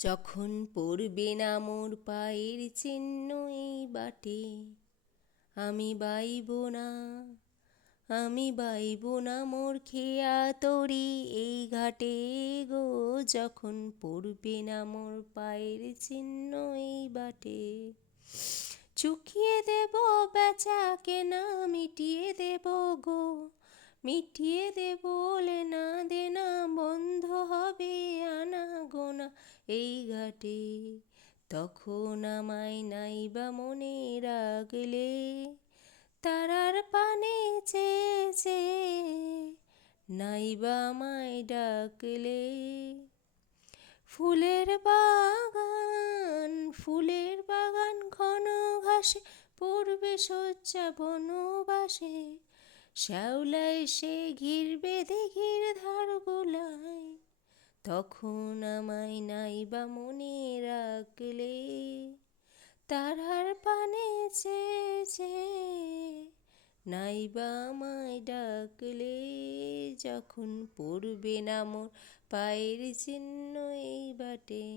যখন পড়বে না মোর পায়ের চিহ্ন এই বাটে, আমি বাইব না, আমি বাইব না মোর খেয়া তরি এই ঘাটে গো। যখন পড়বে না মোর পায়ের চিহ্ন এই বাটে, চুকিয়ে দেব বেচা কেনা, মিটিয়ে দেব গো, মিটিয়ে দেব লেনা দেনা, বন্ধ হবে আনা গোনা এই ঘাটে। তখন আমায় নাইবা মনে রাখলে, তারার পানে চেয়ে চেয়ে নাইবা আমায় ডাকলে। ফুলের বাগান, ফুলের বাগান ঘন ঘাসে পড়বে শয্যা বনবাসে, শ্যাওলা এসে ঘিরবে দিঘির ধারগুলায়। তখন আমায় নাইবা মনে রাখলে, তারার পানে চেয়ে চেয়ে নাইবা আমায় ডাকলে। যখন পড়বে না মোর পায়ের চিহ্ন এই বাটে।